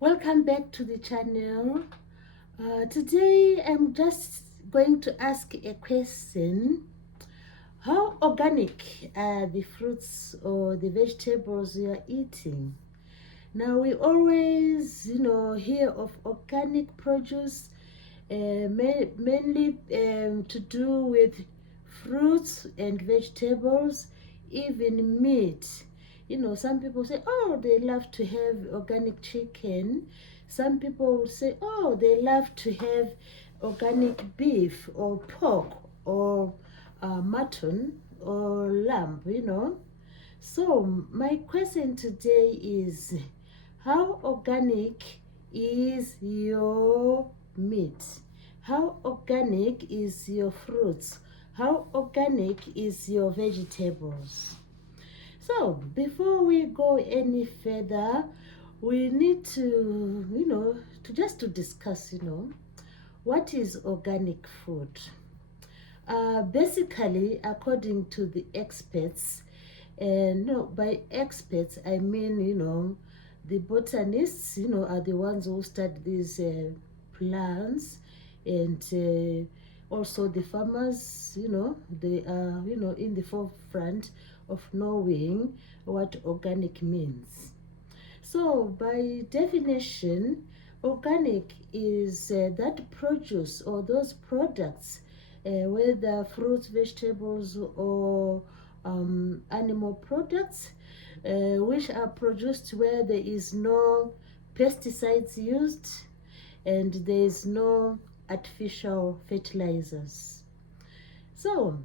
Welcome back to the channel. Today I'm just going to ask a question. How organic are the fruits or the vegetables you are eating? Now we always, hear of organic produce, mainly to do with fruits and vegetables, even meat. Some people say, oh, they love to have organic chicken. Some people will say, oh, they love to have organic beef or pork or mutton or lamb. So my question today is, how organic is your meat? How organic is your fruits? How organic is your vegetables? So before we go any further, we need to, to discuss, what is organic food? Basically, according to the experts, and no, by experts, I mean, the botanists, are the ones who study these plants, and also the farmers, they are, in the forefront of knowing what organic means. So, by definition, organic is that produce or those products, whether fruits, vegetables, or animal products, which are produced where there is no pesticides used and there is no artificial fertilizers. So,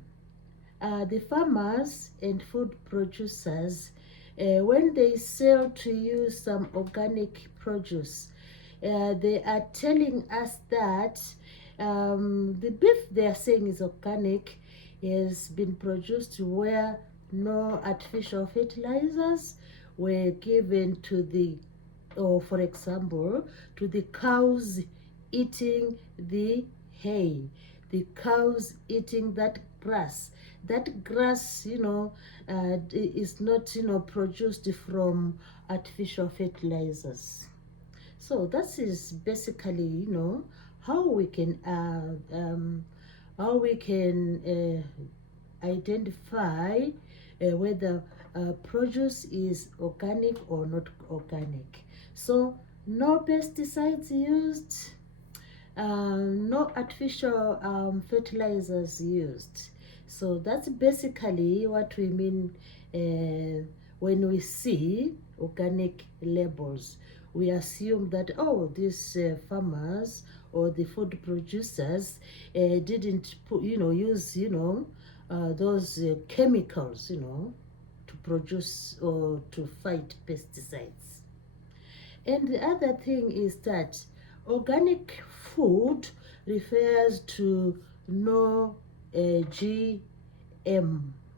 the farmers and food producers, when they sell to you some organic produce, they are telling us that the beef they are saying is organic has been produced where no artificial fertilizers were given to the, or for example, to the cows eating the hay, the cows eating that grass. That grass, is not, produced from artificial fertilizers. So that is basically, how we can identify whether produce is organic or not organic. So no pesticides used, no artificial fertilizers used. So that's basically what we mean when we see organic labels. We assume that, oh, these farmers or the food producers didn't put, use, those chemicals, to produce or to fight pesticides. And the other thing is that organic food refers to no GM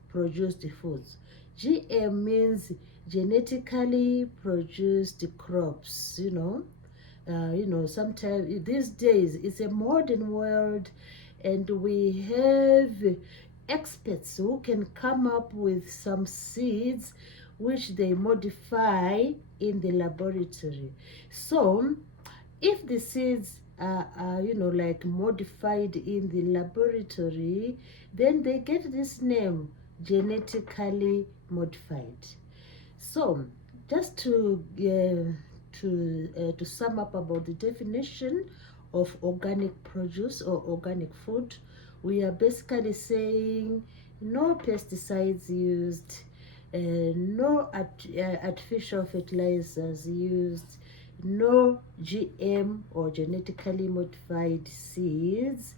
produced foods. GM means genetically produced crops, sometimes these days it's a modern world and we have experts who can come up with some seeds which they modify in the laboratory. So if the seeds are like modified in the laboratory, then they get this name, genetically modified. So just to sum up about the definition of organic produce or organic food, we are basically saying no pesticides used, no artificial fertilizers used, no GM or genetically modified seeds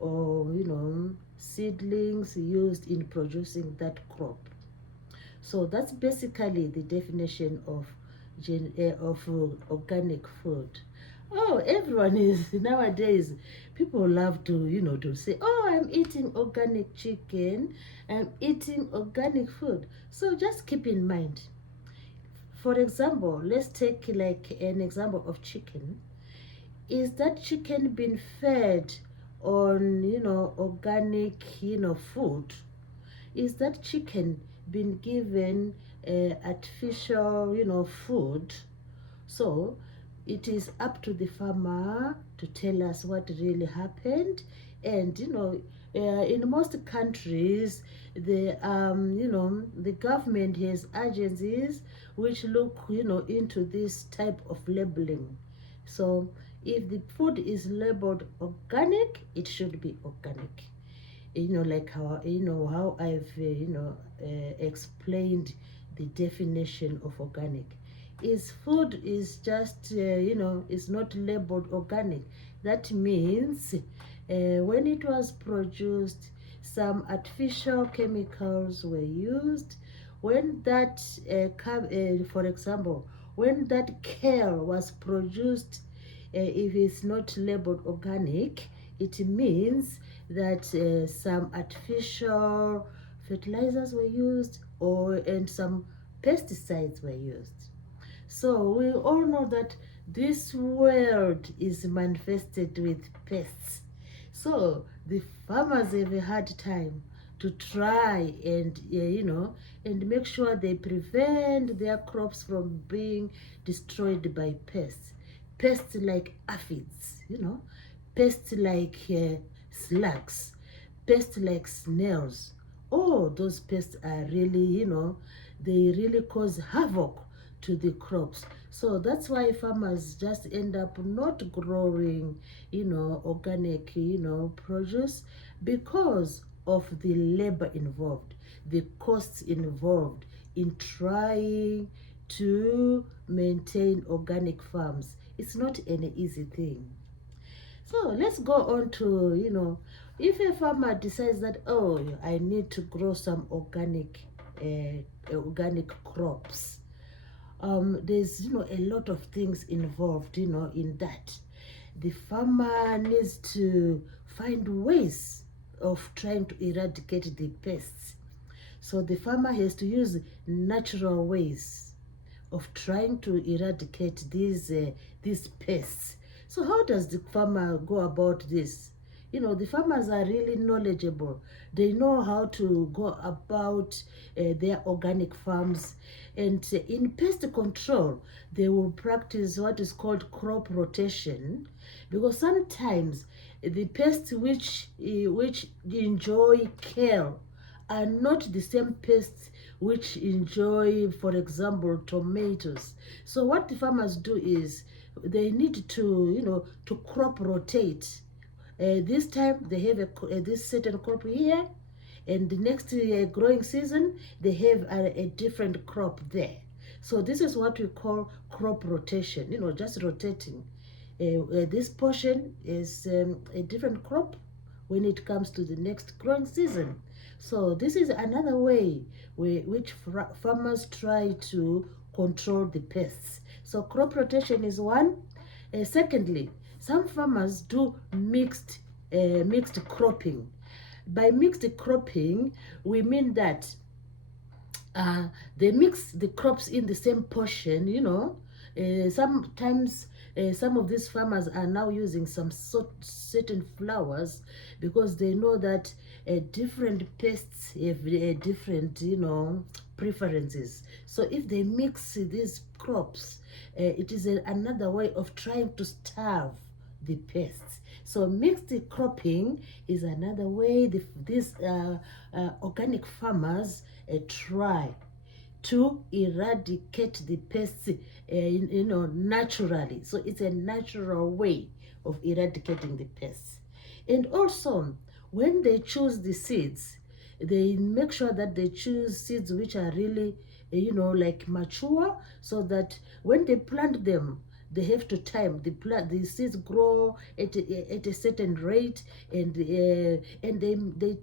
or seedlings used in producing that crop. So that's basically the definition of organic food. Oh, everyone is nowadays. People love to to say, "Oh, I'm eating organic chicken. I'm eating organic food." So just keep in mind. For example, let's take like an example of chicken. Is that chicken been fed on organic food? Is that chicken been given artificial food? So it is up to the farmer to tell us what really happened. And in most countries, the government has agencies which look into this type of labeling. So if the food is labeled organic, it should be organic. Like how I've explained the definition of organic. Is food is just is not labeled organic. That means when it was produced, some artificial chemicals were used. When that for example, when that kale was produced, if it's not labeled organic, it means that some artificial fertilizers were used, and some pesticides were used. So we all know that this world is manifested with pests. So the farmers have a hard time to try and and make sure they prevent their crops from being destroyed by pests. Pests like aphids, pests like slugs, pests like snails. All those pests are really, they really cause havoc to the crops. So that's why farmers just end up not growing, organic, produce, because of the labor involved, the costs involved in trying to maintain organic farms. It's not an easy thing. So let's go on to, if a farmer decides that, oh, I need to grow some organic crops. There's, a lot of things involved, in that. The farmer needs to find ways of trying to eradicate the pests. So the farmer has to use natural ways of trying to eradicate these pests. So how does the farmer go about this? The farmers are really knowledgeable. They know how to go about their organic farms. And in pest control, they will practice what is called crop rotation, because sometimes the pests which enjoy care are not the same pests which enjoy, for example, tomatoes. So what the farmers do is they need to, to crop rotate. This time they have this certain crop here, and the next growing season they have a different crop there. So this is what we call crop rotation, just rotating. This portion is a different crop when it comes to the next growing season. So this is another way which farmers try to control the pests. So crop rotation is one. Secondly, some farmers do mixed cropping. By mixed cropping, we mean that they mix the crops in the same portion, sometimes some of these farmers are now using some certain flowers, because they know that different pests have different, preferences. So if they mix these crops, it is another way of trying to starve the pests. So mixed cropping is another way these organic farmers try to eradicate the pests, naturally. So it's a natural way of eradicating the pests. And also, when they choose the seeds, they make sure that they choose seeds which are really, like mature, so that when they plant them, they have to time the seeds grow at a certain rate, and they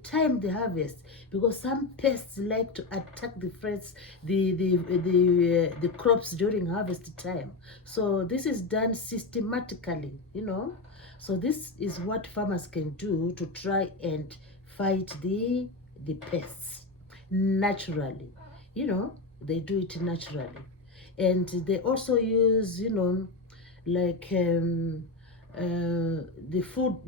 time the harvest, because some pests like to attack the crops during harvest time. So this is done systematically, so this is what farmers can do to try and fight the pests naturally. They do it naturally. And they also use, like the food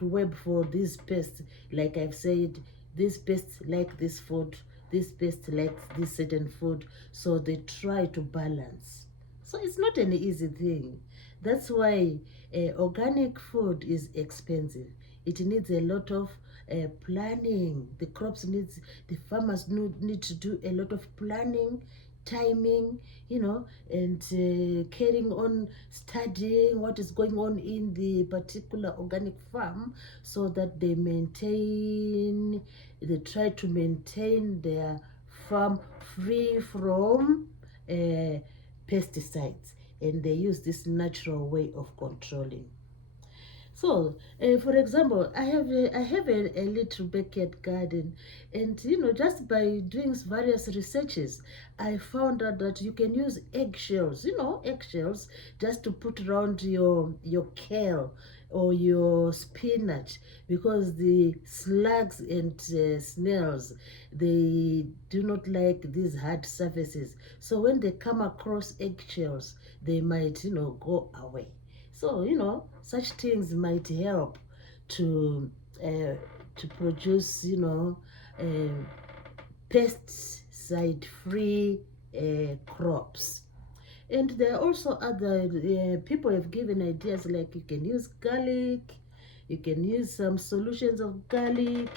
web for these pests. Like I've said, these pests like this food, this pest like this certain food, so they try to balance. So it's not an easy thing. That's why organic food is expensive. It needs a lot of planning. The crops needs, the farmers need to do a lot of planning, timing, and carrying on studying what is going on in the particular organic farm, so that they try to maintain their farm free from uh, pesticides, and they use this natural way of controlling. So, for example, I have a little backyard garden, and just by doing various researches, I found out that you can use eggshells, eggshells, just to put around your kale or your spinach, because the slugs and snails, they do not like these hard surfaces. So when they come across eggshells, they might go away. So, such things might help to uh, to produce, uh, pesticide-free crops. And there are also other people have given ideas, like you can use garlic, you can use some solutions of garlic,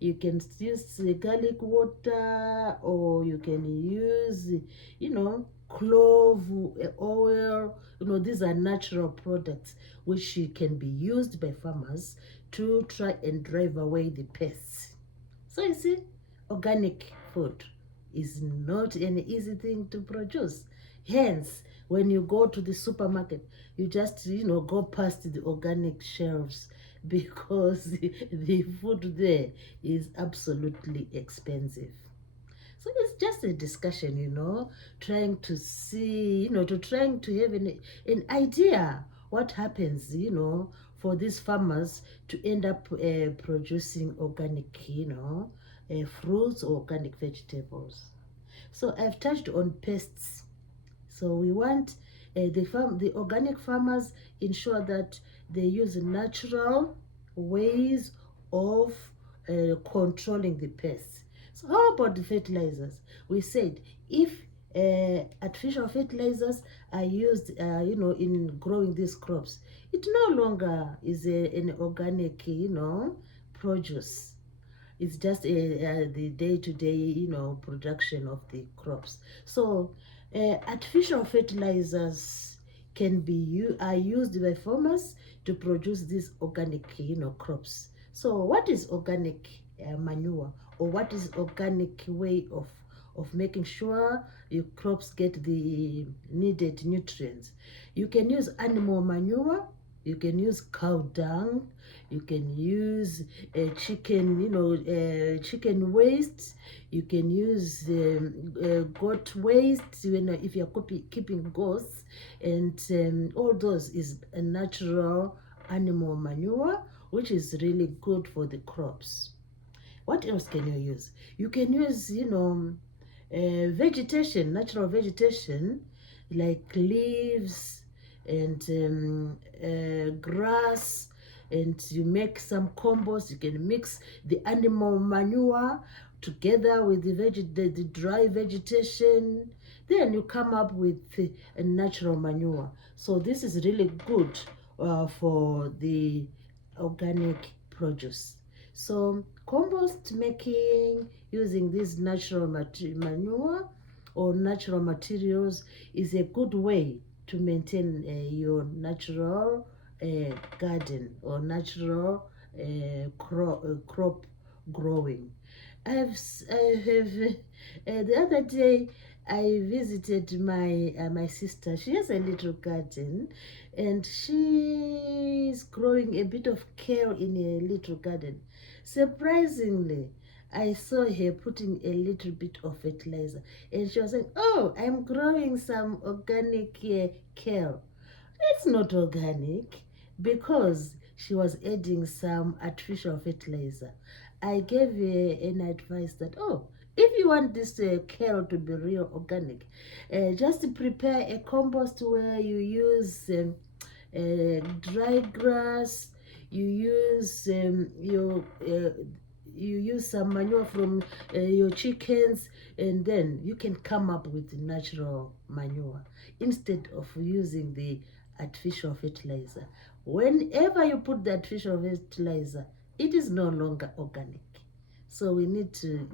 you can use garlic water, or you can use, clove oil. These are natural products which can be used by farmers to try and drive away the pests. So you see, organic food is not an easy thing to produce. Hence, when you go to the supermarket, you just go past the organic shelves, because the food there is absolutely expensive. So it's just a discussion, trying to see, trying to have an idea what happens, for these farmers to end up producing organic, fruits or organic vegetables. So I've touched on pests. So we want the organic farmers ensure that they use natural ways of controlling the pests. So how about the fertilizers? We said if artificial fertilizers are used, in growing these crops, it no longer is an organic, produce. It's just the day-to-day, production of the crops. So artificial fertilizers are used by farmers to produce these organic, crops. So what is organic manure, or what is organic way of making sure your crops get the needed nutrients? You can use animal manure, you can use cow dung, you can use chicken, chicken waste. You can use goat waste, if you're keeping goats, and all those is a natural animal manure, which is really good for the crops. What else can you use? You can use, vegetation, natural vegetation, like leaves and grass, and you make some combos. You can mix the animal manure together with the dry vegetation. Then you come up with a natural manure. So this is really good for the organic produce. So compost making using this natural manure or natural materials is a good way to maintain your natural garden or natural crop growing. The other day I visited my sister. She has a little garden, and she's growing a bit of kale in a little garden. Surprisingly, I saw her putting a little bit of fertilizer, and she was saying, "Oh, I'm growing some organic kale." It's not organic, because she was adding some artificial fertilizer. I gave her an advice that, oh, if you want this kale to be real organic, just prepare a compost where you use dry grass, you use you use some manure from your chickens, and then you can come up with natural manure. instead of using the artificial fertilizer. Whenever you put the artificial fertilizer, it is no longer organic. So we need to,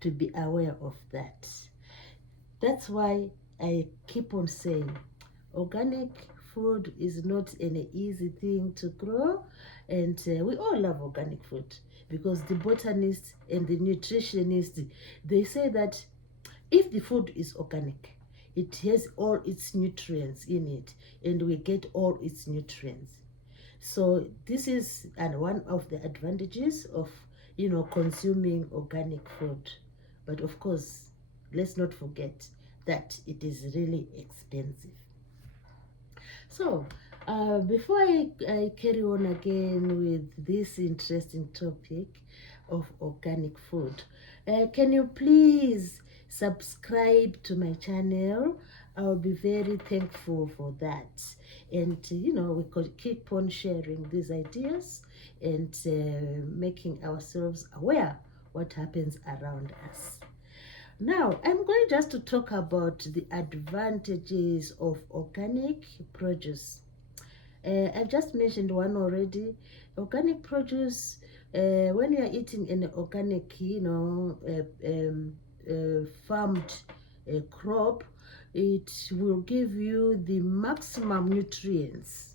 to be aware of that. That's why I keep on saying organic food is not an easy thing to grow, and we all love organic food because the botanists and the nutritionists, they say that if the food is organic, it has all its nutrients in it, and we get all its nutrients. So this is one of the advantages of consuming organic food. But of course, let's not forget that it is really expensive. So before I carry on again with this interesting topic of organic food, can you please subscribe to my channel? I'll be very thankful for that. And we could keep on sharing these ideas and making ourselves aware what happens around us. Now, I'm going just to talk about the advantages of organic produce. I've just mentioned one already. Organic produce, when you are eating an organic, farmed crop, it will give you the maximum nutrients.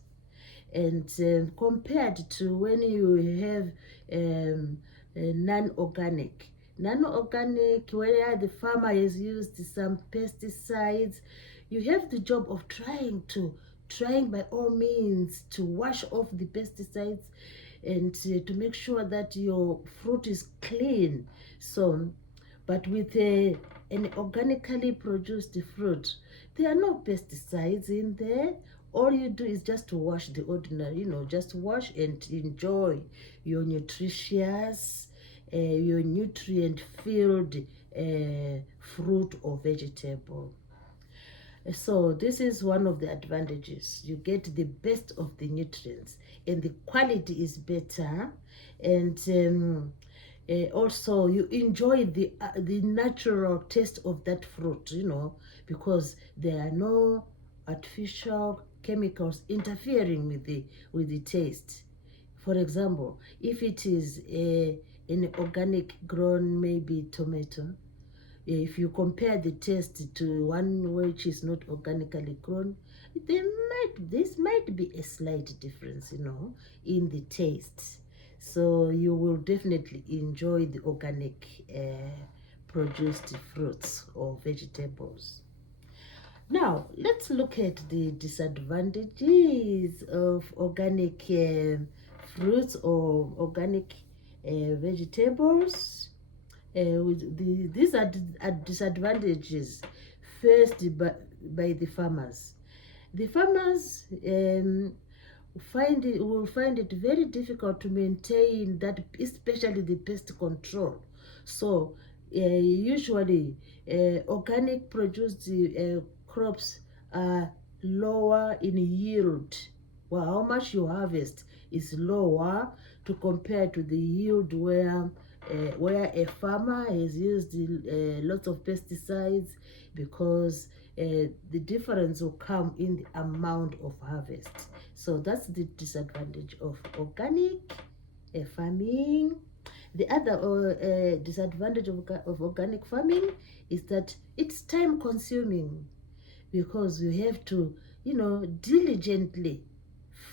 And compared to when you have non-organic. Non-organic, where the farmer has used some pesticides, you have the job of trying by all means to wash off the pesticides and to make sure that your fruit is clean. So, but with an organically produced fruit, there are no pesticides in there. All you do is just to wash the ordinary, just wash and enjoy your nutritious, your nutrient-filled fruit or vegetable. So this is one of the advantages. You get the best of the nutrients, and the quality is better, and also you enjoy the natural taste of that fruit, because there are no artificial chemicals interfering with the taste. For example, if it is an organic grown maybe tomato, if you compare the taste to one which is not organically grown, this might be a slight difference, in the taste. So you will definitely enjoy the organic produced fruits or vegetables. Now, let's look at the disadvantages of organic fruits or organic vegetables. These are disadvantages faced by the farmers. The farmers will find it very difficult to maintain that, especially the pest control. So usually organic produced crops are lower in yield. Well, how much you harvest is lower to compare to the yield where a farmer has used lots of pesticides, because the difference will come in the amount of harvest. So that's the disadvantage of organic farming. The other disadvantage of organic farming is that it's time consuming, because you have to, diligently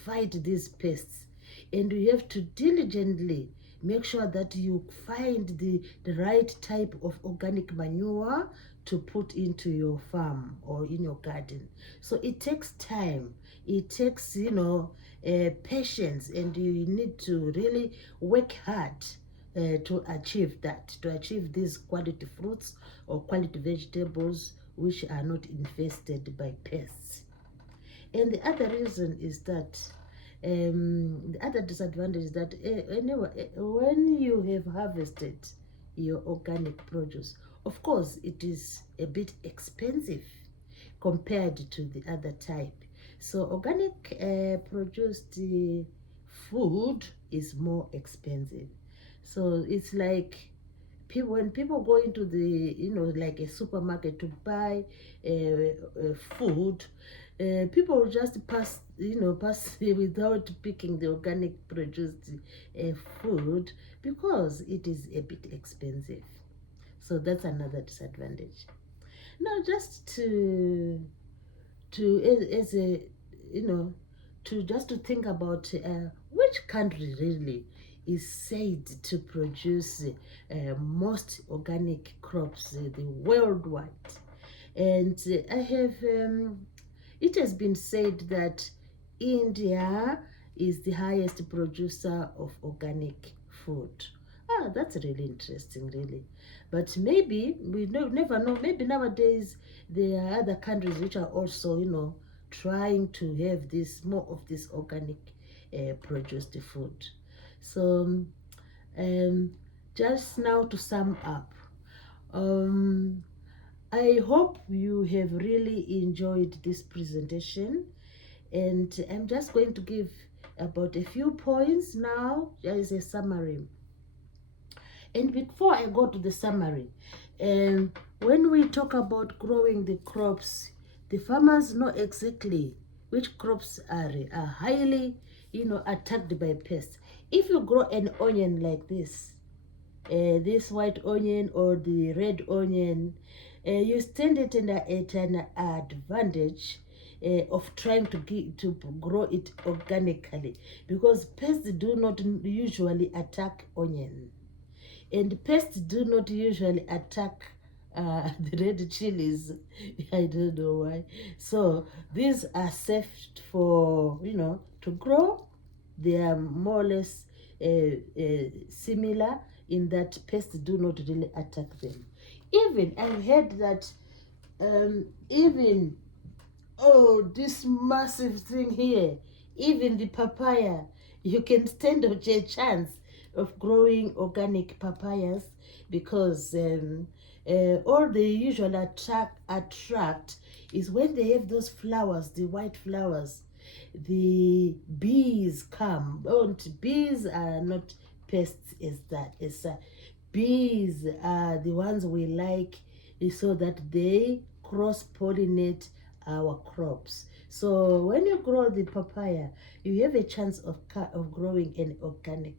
fight these pests, and you have to diligently make sure that you find the right type of organic manure to put into your farm or in your garden. So it takes time, it takes patience, and you need to really work hard to achieve that, to achieve these quality fruits or quality vegetables which are not infested by pests. And the other reason is that the other disadvantage is that when you have harvested your organic produce, of course it is a bit expensive compared to the other type. So organic produced food is more expensive. So it's like when people go into the, like a supermarket to buy food, people will just pass without picking the organic produced food because it is a bit expensive. So that's another disadvantage. Now, just as a to think about which country really is said to produce most organic crops the worldwide. And I have it has been said that India is the highest producer of organic food. Ah, that's really interesting, really. But maybe we never know. Maybe nowadays there are other countries which are also, trying to have this more of this organic produced food. So, um, just now to sum up, um, I hope you have really enjoyed this presentation, and I'm just going to give about a few points now as a summary. And before I go to the summary, when we talk about growing the crops, the farmers know exactly which crops are highly, attacked by pests. If you grow an onion like this white onion or the red onion, you stand at an advantage of trying to grow it organically, because pests do not usually attack onion, and pests do not usually attack the red chilies. I don't know why. So these are safe for, to grow. They are more or less similar in that pests do not really attack them. Even I've heard that even, oh, this massive thing here, even the papaya, you can stand a chance of growing organic papayas, because all they usually attract is when they have those flowers, the white flowers, the bees come. Don't bees are not pests as that. Bees are the ones we like, so that they cross-pollinate our crops. So when you grow the papaya, you have a chance of growing an organic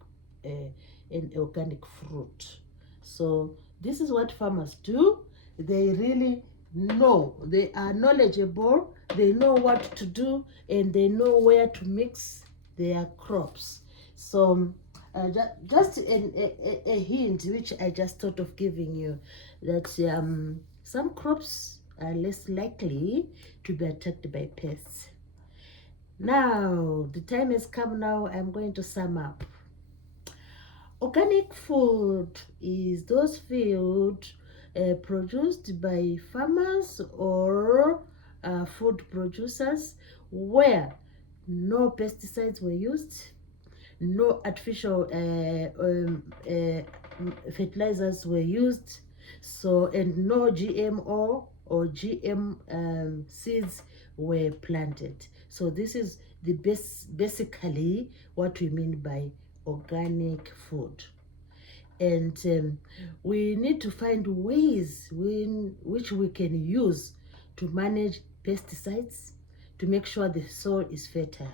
fruit. So this is what farmers do. They really know. They are knowledgeable. They know what to do, and they know where to mix their crops. So just a hint which I just thought of giving you, that some crops are less likely to be attacked by pests. Now, the time has come. Now I'm going to sum up. Organic food is those food produced by farmers or food producers where no pesticides were used, no artificial fertilizers were used, so, and no GMO or GM seeds were planted. So this is the basically what we mean by organic food. And we need to find ways which we can use to manage pesticides to make sure the soil is fertile.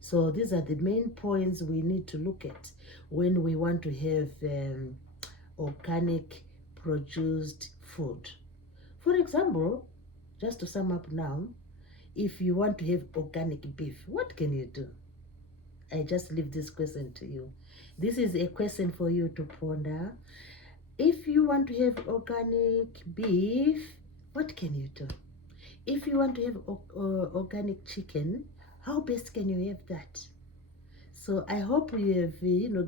So these are the main points we need to look at when we want to have organic produced food. For example, just to sum up now, if you want to have organic beef, what can you do? I just leave this question to you. This is a question for you to ponder. If you want to have organic beef, what can you do? If you want to have organic chicken, how best can you have that? So I hope you have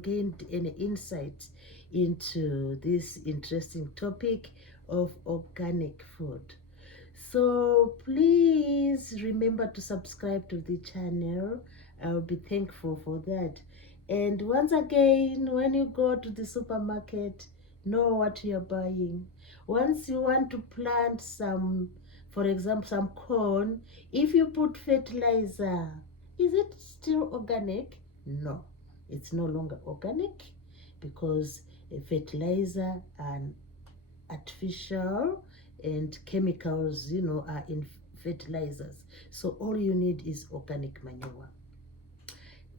gained an insight into this interesting topic of organic food. So please remember to subscribe to the channel. I'll be thankful for that. And once again, when you go to the supermarket, know what you're buying. Once you want to plant some, for example, some corn, if you put fertilizer, is it still organic? No, it's no longer organic, because fertilizer and artificial and chemicals, are in fertilizers. So all you need is organic manure.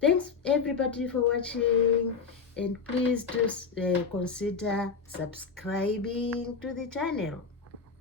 Thanks everybody for watching, and please do consider subscribing to the channel.